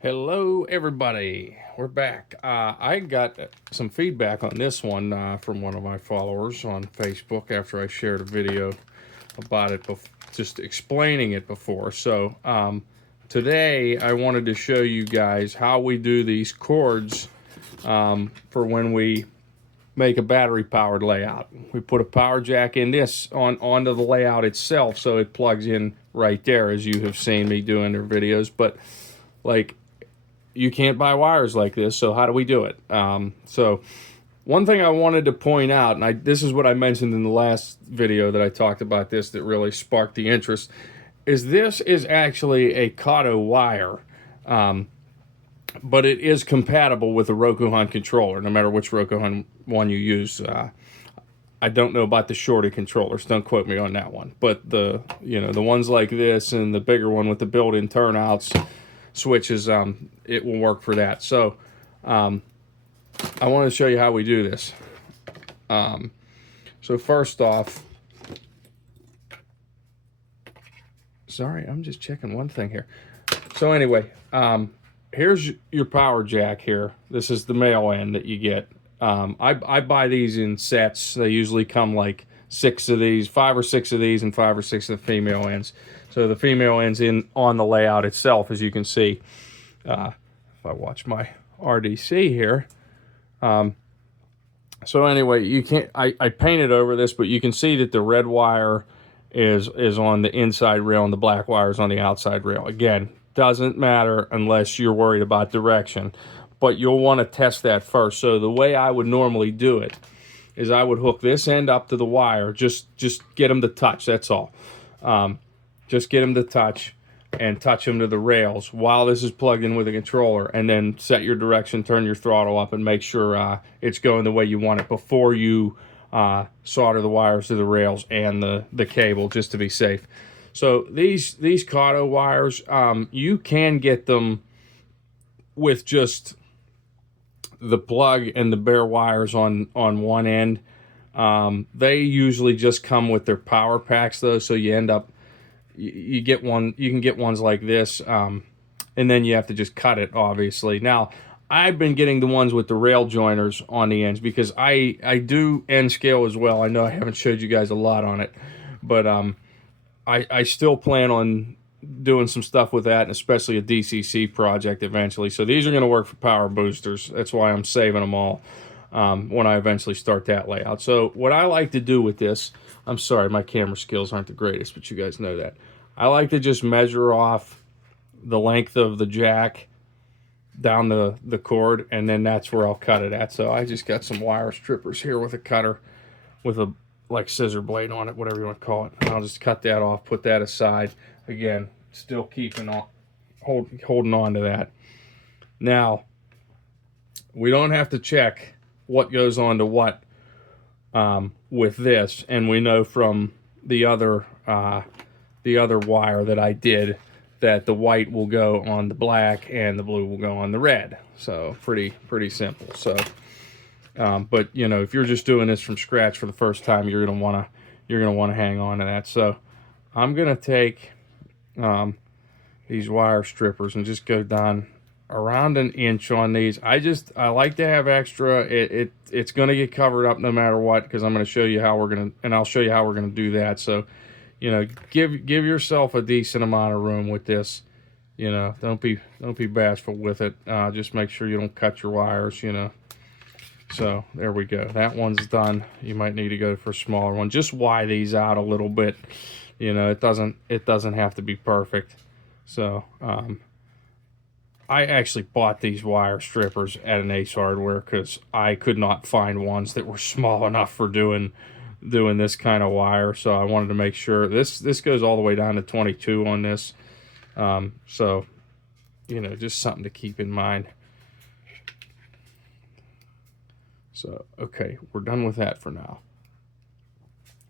Hello, everybody. We're back. I got some feedback on this one from one of my followers on Facebook after I shared a video about it, just explaining it before. So today I wanted to show you guys how we do these cords for when we make a battery powered layout. We put a power jack in this onto the layout itself, so it plugs in right there, as you have seen me do in their videos. But like, you can't buy wires like this, so how do we do it? So one thing I wanted to point out, and this is what I mentioned in the last video that I talked about this that really sparked the interest, is this is actually a Kato wire, but it is compatible with a Rokuhan controller, no matter which Rokuhan one you use. I don't know about the shorty controllers, don't quote me on that one, but the ones like this and the bigger one with the built-in turnouts switches, it will work for that. So I want to show you how we do this. So first off, sorry, I'm just checking one thing here. So anyway, here's your power jack here. This is the male end that you get. I buy these in sets. They usually come like 6 of these, 5 or 6 of these, and 5 or 6 of the female ends. So the female ends on the layout itself, as you can see. If I watch my RDC here. So anyway, you can't. I painted over this, but you can see that the red wire is on the inside rail and the black wire is on the outside rail. Again, doesn't matter unless you're worried about direction, but you'll want to test that first. So the way I would normally do it is I would hook this end up to the wire, just get them to touch, that's all. Just get them to touch and touch them to the rails while this is plugged in with a controller, and then set your direction, turn your throttle up, and make sure it's going the way you want it before you solder the wires to the rails and the cable, just to be safe. So these Kato wires, you can get them with just the plug and the bare wires on one end. They usually just come with their power packs though, so you end up you get one. You can get ones like this, and then you have to just cut it, obviously. Now, I've been getting the ones with the rail joiners on the ends because I do end scale as well. I know I haven't showed you guys a lot on it, but I still plan on doing some stuff with that, and especially a DCC project eventually. So these are going to work for power boosters. That's why I'm saving them all when I eventually start that layout. So what I like to do with this, I'm sorry, my camera skills aren't the greatest, but you guys know that. I like to just measure off the length of the jack down the cord, and then that's where I'll cut it at. So I just got some wire strippers here with a cutter with a like scissor blade on it, whatever you want to call it. And I'll just cut that off, put that aside. Again, still keeping on, holding on to that. Now, we don't have to check what goes on to what with this, and we know from the other wire that I did that the white will go on the black and the blue will go on the red. So pretty simple. So but you know, if you're just doing this from scratch for the first time, you're gonna want to hang on to that. So I'm gonna take these wire strippers and just go down around an inch on these. I like to have extra. It's going to get covered up no matter what, because I'm going to show you how we're going to, and I'll show you how we're going to do that. So, you know, give yourself a decent amount of room with this. You know, don't be bashful with it. Just make sure you don't cut your wires, you know. So there we go. That one's done. You might need to go for a smaller one. Just widen these out a little bit. You know, it doesn't have to be perfect. So I actually bought these wire strippers at an Ace Hardware because I could not find ones that were small enough for doing this kind of wire. So I wanted to make sure this goes all the way down to 22 on this. So, you know, just something to keep in mind. So, okay, we're done with that for now.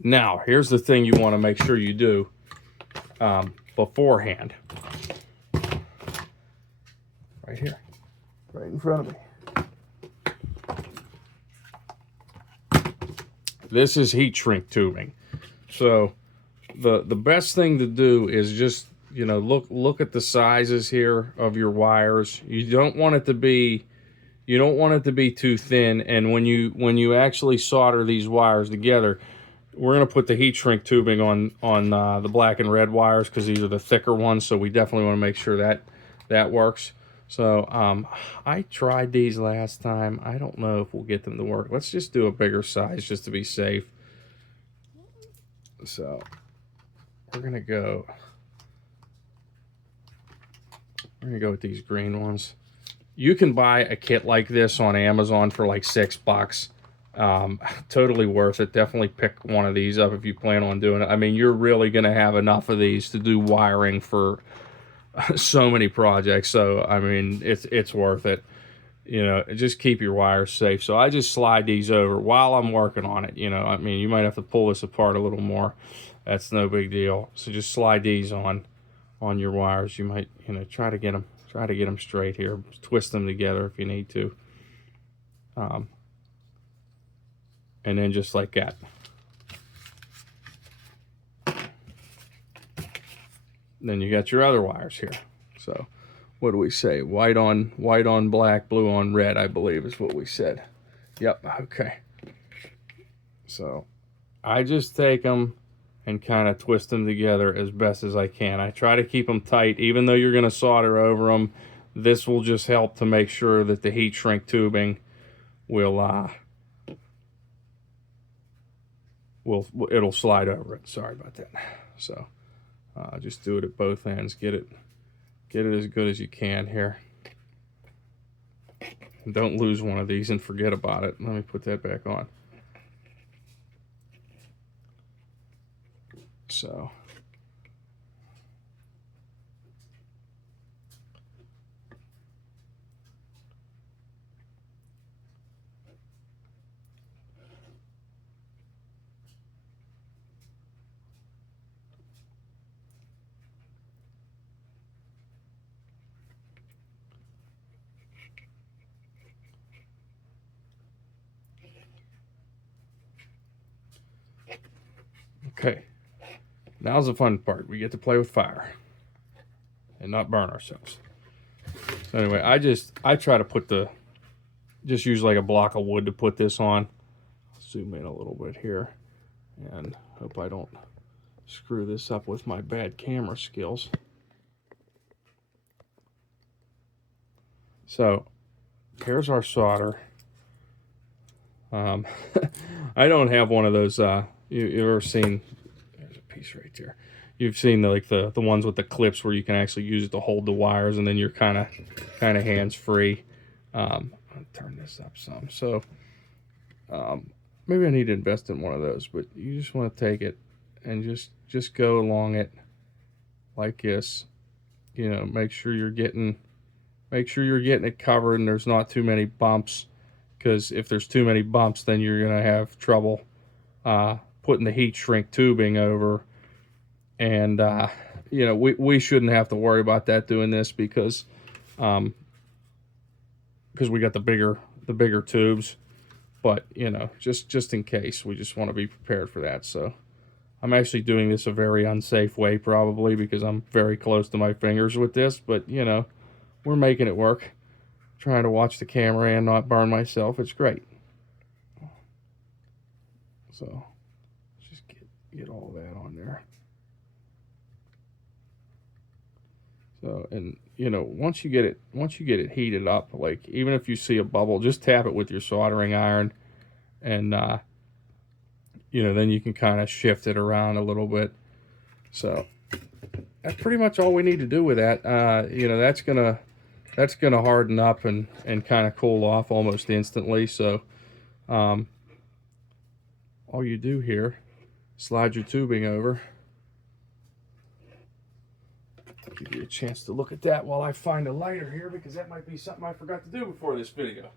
Now, here's the thing you want to make sure you do beforehand. Right here, right in front of me. This is heat shrink tubing. So the best thing to do is just you know, look at the sizes here of your wires. You don't want it to be too thin. And when you actually solder these wires together, we're going to put the heat shrink tubing on the black and red wires because these are the thicker ones. So we definitely want to make sure that that works. So I tried these last time. I don't know if we'll get them to work. Let's just do a bigger size just to be safe. So we're gonna go with these green ones. You can buy a kit like this on Amazon for like $6. Totally worth it. Definitely pick one of these up if you plan on doing it. I mean, you're really gonna have enough of these to do wiring for so many projects. So I mean, it's worth it. You know, just keep your wires safe. So I just slide these over while I'm working on it. You know, I mean, you might have to pull this apart a little more. That's no big deal. So just slide these on your wires. You might, you know, try to get them straight here. Twist them together if you need to. And then just like that. Then you got your other wires here. So what do we say? White on black, blue on red, I believe is what we said. Yep, okay. So I just take them and kind of twist them together as best as I can. I try to keep them tight, even though you're going to solder over them. This will just help to make sure that the heat shrink tubing will it'll slide over it. Sorry about that. So just do it at both ends. Get it as good as you can here. And don't lose one of these and forget about it. Let me put that back on. So okay, now's the fun part. We get to play with fire and not burn ourselves. So anyway, I try to just use like a block of wood to put this on. Zoom in a little bit here and hope I don't screw this up with my bad camera skills. So here's our solder. I don't have one of those. You've ever seen? There's a piece right there. You've seen the ones with the clips where you can actually use it to hold the wires, and then you're kind of hands free. I'll turn this up some. So maybe I need to invest in one of those. But you just want to take it and just go along it like this. You know, make sure you're getting it covered, and there's not too many bumps. Because if there's too many bumps, then you're going to have trouble putting the heat shrink tubing over. And, you know, we shouldn't have to worry about that doing this because we got the bigger tubes. But, you know, just in case, we just want to be prepared for that. So I'm actually doing this a very unsafe way probably because I'm very close to my fingers with this. But, you know, we're making it work. Trying to watch the camera and not burn myself. It's great. So just get all that on there. So, and you know, once you get it heated up, like even if you see a bubble, just tap it with your soldering iron, and you know, then you can kind of shift it around a little bit. So that's pretty much all we need to do with that. You know, that's gonna harden up and kind of cool off almost instantly. So all you do here, slide your tubing over. Give you a chance to look at that while I find a lighter here, because that might be something I forgot to do before this video.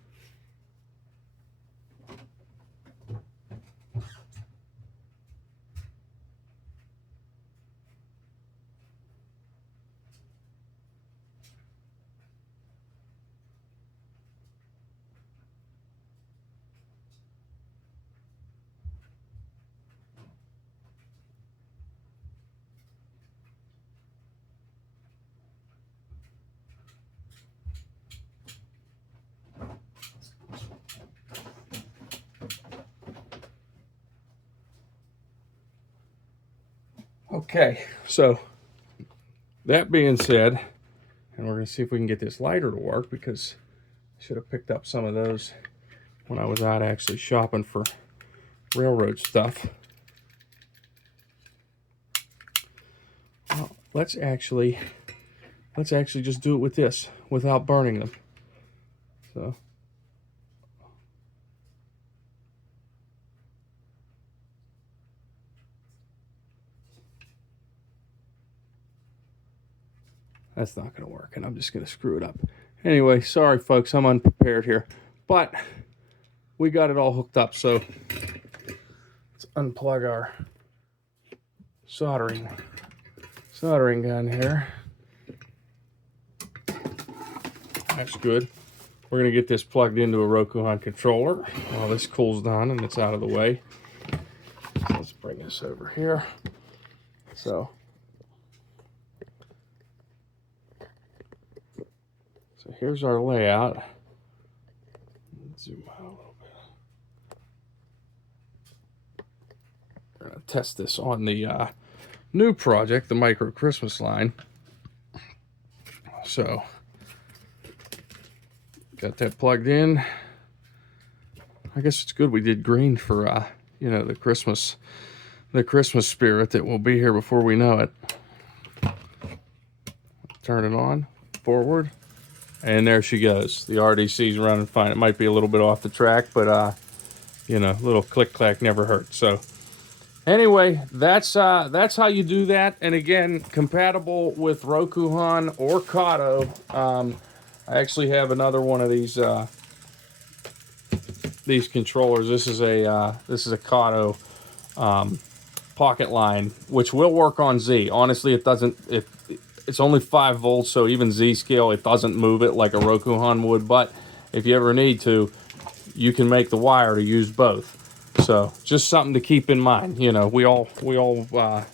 Okay, so that being said, and we're going to see if we can get this lighter to work, because I should have picked up some of those when I was out actually shopping for railroad stuff. Well, let's actually just do it with this without burning them. So that's not going to work, and I'm just going to screw it up. Anyway, sorry folks, I'm unprepared here, but we got it all hooked up. So let's unplug our soldering gun here. That's good. We're going to get this plugged into a Rokuhan controller while this cools down and it's out of the way. So let's bring this over here. So here's our layout. Let's zoom out a little bit. We're going to test this on the new project, the Micro Christmas line. So got that plugged in. I guess it's good we did green for you know, the Christmas spirit that will be here before we know it. Turn it on, forward, and there she goes. The RDC's running fine. It might be a little bit off the track, but you know, a little click clack never hurt. So anyway, that's how you do that. And again, compatible with Rokuhan or Kato. I actually have another one of these controllers. This is a Kato pocket line, which will work on Z. Honestly, it doesn't. It's only 5 volts, so even Z scale, it doesn't move it like a Rokuhan would. But if you ever need to, you can make the wire to use both. So just something to keep in mind. You know, we all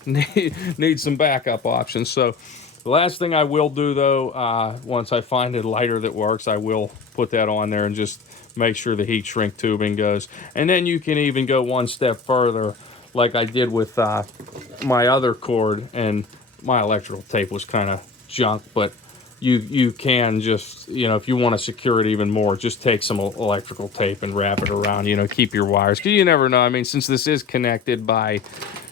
need some backup options. So the last thing I will do, though, once I find a lighter that works, I will put that on there and just make sure the heat shrink tubing goes. And then you can even go one step further, like I did with my other cord. And my electrical tape was kind of junk, but you can just, you know, if you want to secure it even more, just take some electrical tape and wrap it around, you know, keep your wires. Because you never know. I mean, since this is connected by,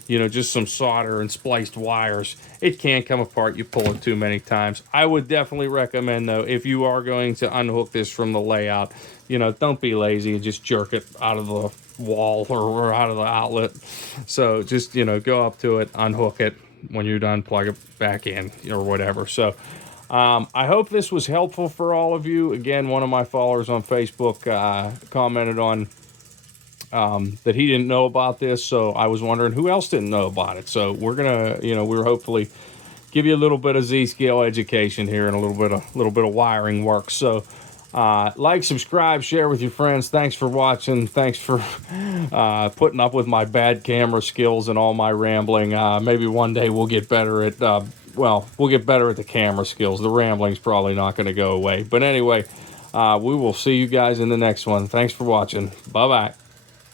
you know, just some solder and spliced wires, it can come apart. You pull it too many times. I would definitely recommend, though, if you are going to unhook this from the layout, you know, don't be lazy and just jerk it out of the wall or out of the outlet. So just, you know, go up to it, unhook it. When you're done, plug it back in or whatever. So I hope this was helpful for all of you. Again, one of my followers on Facebook commented on that he didn't know about this, so I was wondering who else didn't know about it. So we're gonna, you know, we're hopefully give you a little bit of Z-scale education here and a little bit of wiring work. So like, subscribe, share with your friends. Thanks for watching. Thanks for putting up with my bad camera skills and all my rambling. Maybe one day we'll get better at we'll get better at the camera skills. The rambling's probably not going to go away. But anyway, we will see you guys in the next one. Thanks for watching. Bye-bye.